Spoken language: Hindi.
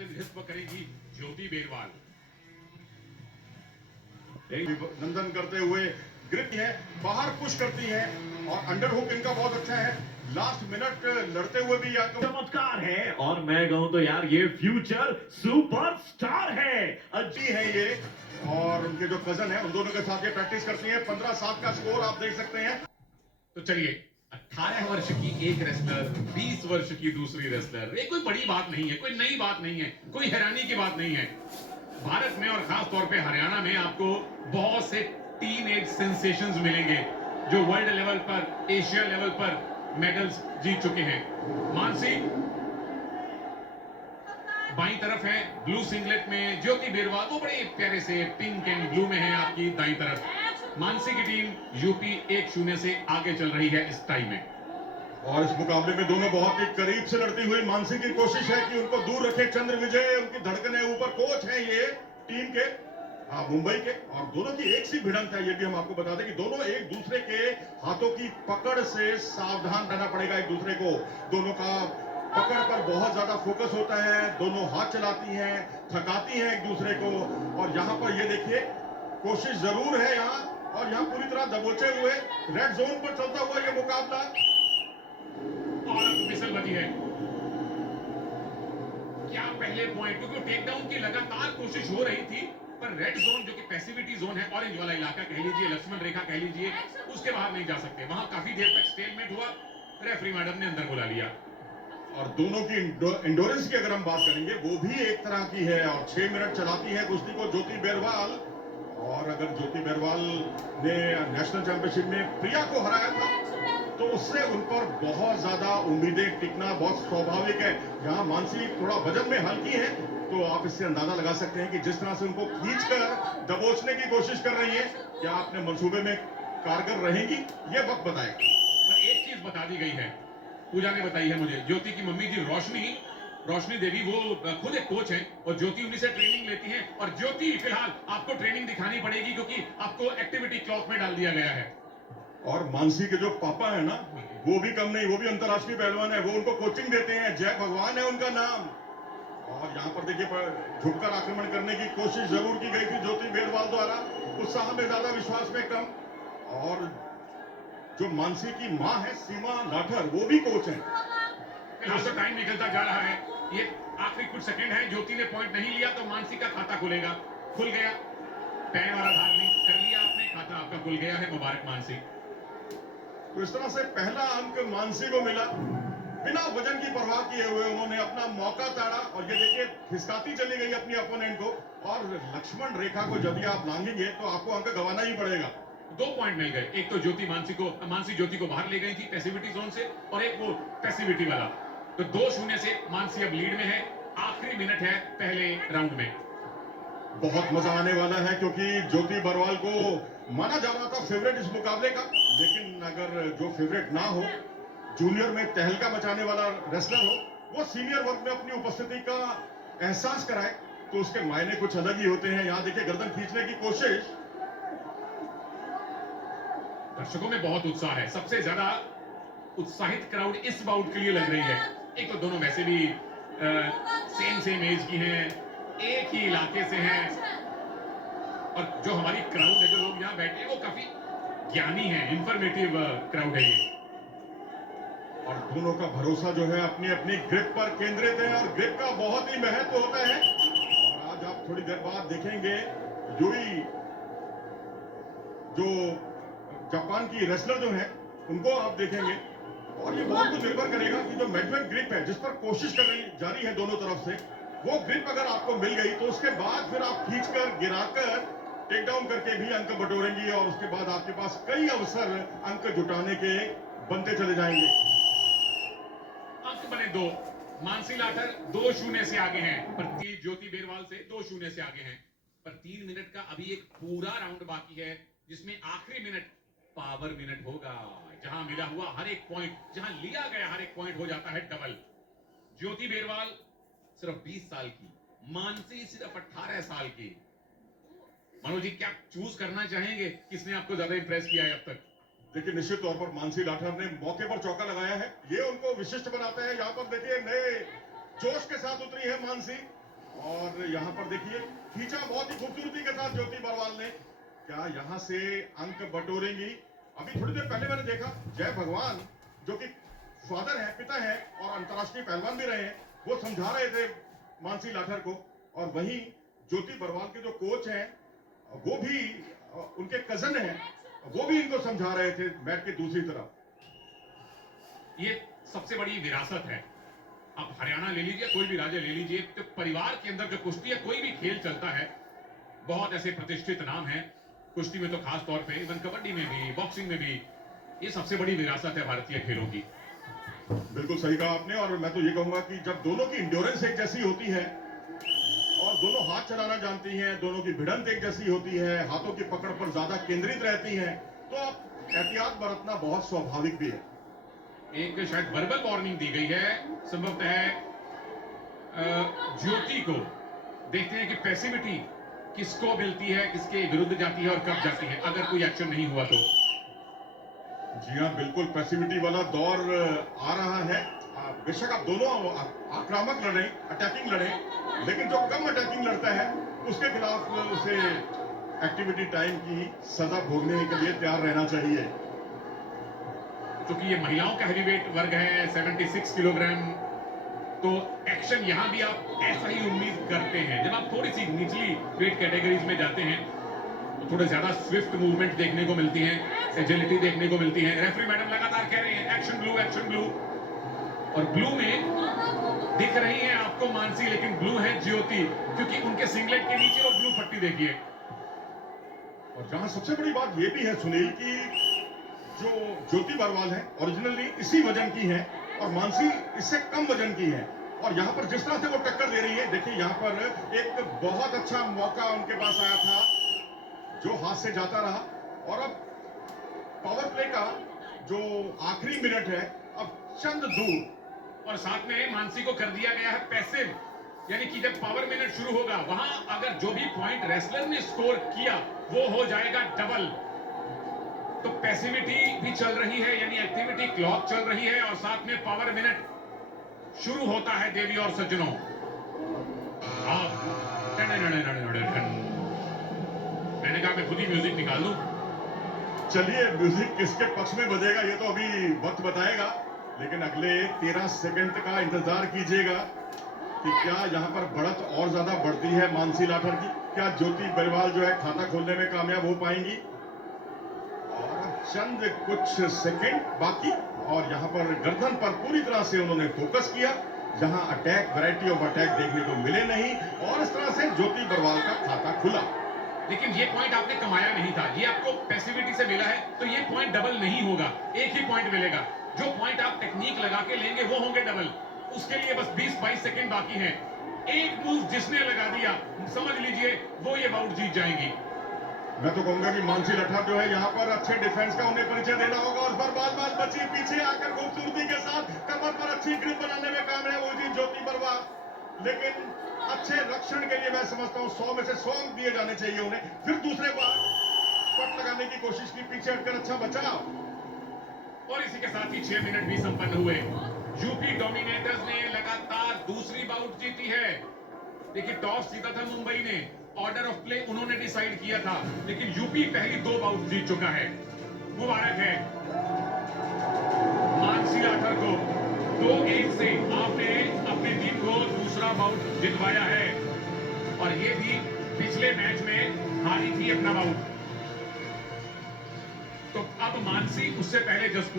प्रतिनिधित्व करेगी ज्योति बेरवाल। नंदन करते हुए ग्रिप है, बाहर पुश करती है और अंडर हुक इनका बहुत अच्छा है। लास्ट मिनट लड़ते हुए भी चमत्कार है और मैं कहूं तो यार ये फ्यूचर सुपरस्टार है। अच्छी है ये, और उनके जो कजन है उन दोनों के साथ ये प्रैक्टिस करती है। 15-7 का स्कोर आप देख सकते हैं। तो चलिए, 18 वर्ष की एक रेसलर, 20 वर्ष की दूसरी रेसलर, ये कोई बड़ी बात नहीं है, कोई नई बात नहीं है, कोई हैरानी की बात नहीं है। भारत में और खास तौर पे हरियाणा में आपको बहुत से टीन एज सेंसेशंस मिलेंगे जो वर्ल्ड लेवल पर, एशिया लेवल पर मेडल्स जीत चुके हैं। मानसी बाई तरफ है, ब्लू सिंगलेट में ज्योति बेरवाल, वो बड़े प्यारे से पिंक एंड ब्लू में है आपकी दाई तरफ। मानसी की टीम यूपी 1-0 से आगे चल रही है इस टाइम में। और इस मुकाबले में दोनों बहुत ही करीब से लड़ती हुई। मानसी की कोशिश है कि उनको दूर रखे चंद्र विजय, उनकी धड़कने ऊपर। कोच है ये टीम के मुंबई के, और दोनों की एक सी भिड़ंत है। ये भी हम आपको बता दें कि दोनों एक दूसरे के हाथों की पकड़ से सावधान रहना पड़ेगा एक दूसरे को। दोनों का पकड़ पर बहुत ज्यादा फोकस होता है, दोनों हाथ चलाती हैं, थकाती हैं एक दूसरे को। और यहाँ पर ये देखिए, कोशिश जरूर है यहाँ, और यहाँ पूरी तरह दबोचे हुए रेड जोन पर चलता हुआ ये मुकाबला। और अब फिसल बजी है क्या पहले पॉइंट, क्योंकि टेक डाउन की लगातार कोशिश हो रही थी, पर रेड जोन जो कि पैसिविटी जोन है, ऑरेंज वाला इलाका कह लीजिए, लक्ष्मण रेखा कह लीजिए, उसके बाहर नहीं जा सकते। वहां काफी देर तक स्टेलमेट हुआ, रेफरी मैडम ने अंदर बुला लिया। और दोनों की इंडोरेंस की अगर हम बात करेंगे, वो भी एक तरह की है। और 6 मिनट चलाती है कुश्ती को ज्योति बेरवाल। और अगर ज्योति बेरवाल ने नेशनल चैंपियनशिप में प्रिया को हराया था, तो उससे उन पर बहुत ज्यादा उम्मीदें टिकना बहुत स्वाभाविक है। यहाँ मानसी थोड़ा वजन में हल्की है, तो आप इससे अंदाजा लगा सकते हैं कि जिस तरह से उनको खींचकर दबोचने की कोशिश कर रही है, क्या अपने मंसूबे में कारगर रहेंगी, ये वक्त बताएगा। पर एक चीज बता दी गई है, पूजा ने बताई है मुझे, ज्योति की मम्मी जी रोशनी देवी, वो खुद एक कोच है और ज्योति उन्हीं से ट्रेनिंग लेती है। और ज्योति फिलहाल आपको ट्रेनिंग दिखानी पड़ेगी, क्योंकि आपको एक्टिविटी क्लॉक में डाल दिया गया है। और मानसी के जो पापा है ना, वो भी कम नहीं, वो भी अंतर्राष्ट्रीय पहलवान है, वो उनको कोचिंग देते हैं। जय भगवान है उनका नाम। और यहाँ पर देखिए, झुककर आक्रमण करने की कोशिश जरूर की गई थी ज्योति बेरवाल द्वारा, उत्साह में ज्यादा, विश्वास में कम। और जो मानसी की माँ है सीमा लाठर, वो भी कोच है। फिलहाल तो टाइम निकलता जा रहा है, ये आखिरी कुछ सेकंड है। ज्योति ने पॉइंट नहीं लिया तो मानसी का खाता खुलेगा, खुल गया। पैन और आधार लिंक कर लिया आपने, खाता आपका खुल गया है, मुबारक मानसी। तो इस तरह से पहला अंक मानसी को मिला। बिना वजन की परवाह किए हुए उन्होंने अपना मौका ताड़ा, और ये देखिए खिसकाती चली गई अपनी अपोनेंट को। और लक्ष्मण रेखा को जब आप लांघेंगे तो आपको अंक गंवाना ही पड़ेगा। 2 पॉइंट मिल गए, एक तो मानसी ज्योति को बाहर ले गई थी पैसिविटी जोन से, और एक वो पैसिविटी वाला। तो 2-0 से मानसी अब लीड में है। आखिरी मिनट है पहले राउंड में। बहुत मजा आने वाला है, क्योंकि ज्योति बरवाल को माना जा रहा था फेवरेट इस मुकाबले का। लेकिन अगर जो फेवरेट ना हो, जूनियर में तहलका मचाने वाला रेसलर हो, वो सीनियर वर्ग में अपनी उपस्थिति का एहसास कराए, तो उसके मायने कुछ अलग ही होते हैं। यहाँ देखिए गर्दन खींचने की कोशिश। दर्शकों में बहुत उत्साह है, सबसे ज्यादा उत्साहित क्राउड इस बाउट के लिए लग रही है। एक तो दोनों वैसे भी सेम एज की हैं, एक ही इलाके से हैं, और जो हमारी क्राउड है, जो लोग यहाँ बैठे हैं, वो काफी ज्ञानी है, इंफॉर्मेटिव क्राउड है ये। और दोनों का भरोसा जो है अपनी अपनी ग्रिप पर केंद्रित है, और ग्रिप का बहुत ही महत्व होता है। और आज आप थोड़ी देर बाद देखेंगे यूई, जो जापान की रेसलर जो है, उनको आप देखेंगे। और ये बहुत कुछ निर्भर करेगा कि जो मेडवेल ग्रिप है, जिस पर कोशिश कर रही जारी है दोनों तरफ से, वो ग्रिप अगर आपको मिल गई, तो उसके बाद फिर आप खींचकर, गिराकर, टेक डाउन करके भी अंक बटोरेंगी। और उसके बाद आपके पास कई अवसर अंक जुटाने के बनते चले जाएंगे। अंक बने 2, मानसी लाठर 2-0 से आगे हैं, पर ज्योति बेरवाल से 2-0 से आगे हैं। पर 3 मिनट का अभी एक पूरा राउंड बाकी है, जिसमें आखिरी मिनट पावर मिनट होगा, जहां मिला हुआ हर एक पॉइंट, जहां लिया गया हर एक पॉइंट हो जाता है डबल। ज्योति बेरवाल सिर्फ 20 साल की, मानसी सिर्फ 18 साल की। मनोज जी, क्या चूज करना चाहेंगे, किसने आपको ज्यादा इंप्रेस किया है अब तक? देखिए, निश्चित तौर पर मानसी लाठर ने मौके पर चौका लगाया है, ये उनको विशिष्ट बनाता है। यहाँ पर देखिए नए जोश के साथ उतरी है मानसी, और यहाँ पर देखिए खींचा बहुत ही खूबसूरती के साथ ज्योति बरवाल ने। क्या यहाँ से अंक बटोरेंगी? अभी थोड़ी देर पहले मैंने देखा जय भगवान जो कि फादर है, पिता है और अंतर्राष्ट्रीय पहलवान भी रहे हैं, वो समझा रहे थे मानसी लाठर को। और वहीं ज्योति बरवाल के जो कोच हैं वो भी उनके कजन हैं, वो भी इनको समझा रहे थे बैठ के दूसरी तरफ। ये सबसे बड़ी विरासत है। आप हरियाणा ले लीजिए, कोई भी राज्य ले लीजिए, तो परिवार के अंदर जो कुश्ती है, कोई भी खेल चलता है, बहुत ऐसे प्रतिष्ठित नाम हैं कुश्ती में तो खास तौर पे, इवन कबड्डी में भी, बॉक्सिंग में भी। ये सबसे बड़ी विरासत है भारतीय खेलों की। बिल्कुल सही कहा आपने। और मैं तो ये कहूंगा कि जब दोनों की इंड्योरेंस एक जैसी होती है और दोनों हाथ चलाना जानती हैं, दोनों की भिड़ंत एक जैसी होती है, हाथों की पकड़ पर ज्यादा केंद्रित रहती हैं, तो अब एहतियात बरतना बहुत स्वाभाविक भी है। एक शायद वर्बल वार्निंग दी गई है संभवतः ज्योति को। देखते हैं कि पैसिविटी किसको मिलती है, किसके विरुद्ध जाती है और कब जाती है, अगर कोई एक्शन नहीं हुआ तो। जी हाँ, बिल्कुल पैसिविटी वाला दौर आ रहा है। बेशक आप दोनों आक्रामक लड़े, अटैकिंग लड़े, लेकिन जो कम अटैकिंग लड़ता है उसके खिलाफ उसे एक्टिविटी टाइम की सजा भोगने के लिए तैयार रहना चाहिए। क्योंकि ये महिलाओं का हैवीवेट वर्ग है, 76 किलोग्राम, तो एक्शन यहां भी आप ऐसा ही उम्मीद करते हैं। जब आप थोड़ी सी निचली वेट कैटेगरीज में जाते हैं तो थोड़े ज्यादा स्विफ्ट मूवमेंट देखने को मिलती है, एजिलिटी देखने को मिलती है। रेफरी मैडम लगातार कह रहे हैं एक्शन ब्लू, एक्शन ब्लू। और ब्लू में दिख रही है आपको मानसी, लेकिन ब्लू है ज्योति, क्योंकि उनके सिंगलेट के नीचे वो ब्लू पट्टी देखिए। और जहां सबसे बड़ी बात यह भी है सुनील की जो ज्योति बरवाल है ओरिजिनली इसी वजन की है और मानसी इससे कम वजन की है। और यहाँ पर जिस तरह से वो टक्कर दे रही है, देखिए यहाँ पर एक बहुत अच्छा मौका उनके पास आया था जो हाथ से जाता रहा। और अब पावर प्ले का जो आखिरी मिनट है अब चंद दूर, और साथ में मानसी को कर दिया गया है पैसिव, यानी कि जब पावर मिनट शुरू होगा वहां अगर जो भी पॉइंट रेसलर ने स्कोर किया वो हो जाएगा डबल। तो पैसिविटी भी चल रही है, यानी एक्टिविटी क्लॉक चल रही है और साथ में पावर मिनट शुरू होता है देवी और सज्जनों। मैंने कहा मैं खुद ही म्यूजिक निकाल लूं। चलिए म्यूजिक किसके पक्ष में बजेगा ये तो अभी वक्त बताएगा, लेकिन अगले 13 सेकंड का इंतजार कीजिएगा कि क्या यहाँ पर बढ़त और ज्यादा बढ़ती है मानसी लाठर की। क्या ज्योति बरवाल जो है खाता खोलने में कामयाब हो पाएंगी? और चंद कुछ सेकंड बाकी और यहाँ पर गर्दन पर पूरी तरह से उन्होंने फोकस किया, जहां अटैक वैरायटी ऑफ अटैक देखने को मिले नहीं और इस तरह से ज्योति बरवाल का खाता खुला। लेकिन ये पॉइंट आपने कमाया नहीं था, ये आपको पैसिविटी से मिला है, तो ये पॉइंट डबल नहीं होगा, एक ही पॉइंट मिलेगा। जो पॉइंट आप टेक्निक लगा के लेंगे वो होंगे डबल। उसके लिए बस 20-22 सेकंड बाकी हैं। एक मूव जिसने लगा दिया समझ लीजिए वो ये बाउट जीत जाएंगी। मैं तो कहूंगा कि मानसी लाठर जो है यहाँ पर अच्छे डिफेंस का उन्हें परिचय देना होगा और बरवाल बाल बची पीछे आकर खूबसूरती के साथ कमर पर अच्छी ग्रिप बनाने में कामयाब हो जी ज्योति बरवाल। लेकिन अच्छे रक्षण के लिए मैं समझता हूँ 100 में से 100 अंक दिए जाने चाहिए उन्हें। फिर दूसरे बार पट लगाने की कोशिश की, पीछे हटकर अच्छा बचाव। और इसी के साथ ही 6 मिनट भी संपन्न हुए। यूपी डोमिनेटर्स ने लगातार दूसरी बाउट जीती है। देखिए टॉस जीता था मुंबई ने, ऑर्डर ऑफ प्ले उन्होंने डिसाइड किया था, लेकिन यूपी पहली 2 बाउट जीत चुका है। मुबारक है मानसी लाठर को, 2-1 से आपने अपनी टीम को दूसरा बाउट जितवाया है और ये भी पिछले मैच में हारी थी अपना बाउट। तो अब मानसी उससे पहले जसपुर